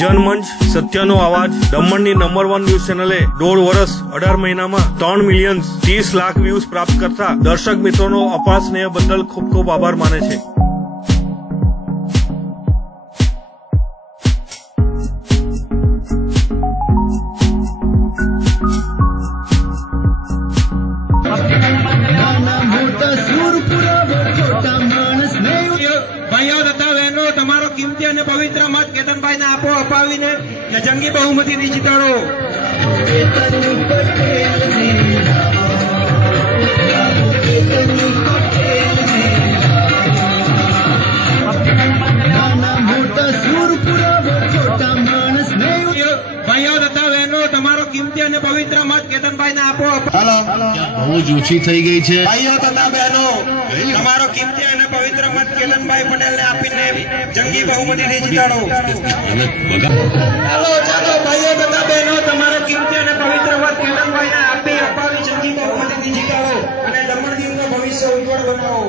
જનમંચ સત્યનો અવાજ દમણની નંબર વન ન્યૂઝ ચેનલે દોઢ વર્ષ, અઢાર મહિનામાં ત્રણ મિલિયન ત્રીસ લાખ વ્યૂઝ પ્રાપ્ત કરતા દર્શક મિત્રોનો અપાર સ્નેહ બદલ ખૂબ ખૂબ આભાર માને છે. નાના મોટા તમારો કિંમતી અને પવિત્ર મત કેતનભાઈને આપો અપાવીને ને જંગી બહુમતીથી જીતાડો. ભાઈઓ તથા કિંમતી અને પવિત્ર મત કેતનભાઈ ને આપો બહુ જ ઓછી થઈ ગઈ છે. ભાઈઓ તથા બહેનો તમારો કિંમતી અને પવિત્ર મત કેતનભાઈ પટેલને આપીને જંગી બહુમતીથી જીતાડો. ચાલો ચાલો ભાઈઓ તથા બહેનો તમારો કિંમતી અને પવિત્ર મત કેતનભાઈને આપી અપાવી જંગી બહુમતીથી જીતાડો અને દમણ દીવનું ભવિષ્ય ઉજ્જવળ બનાવો.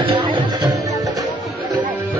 Thank એ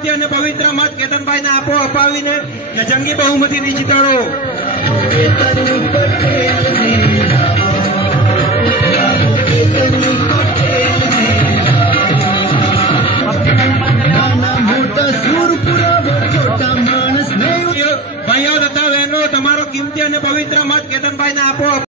કિંમતી અને પવિત્ર મત કેતનભાઈને આપો અપાવીને ને જંગી બહુમતીથી જીતાડો. ભાઈઓ તથા બહેનો તમારો કિંમતી અને પવિત્ર મત કેતનભાઈને આપો.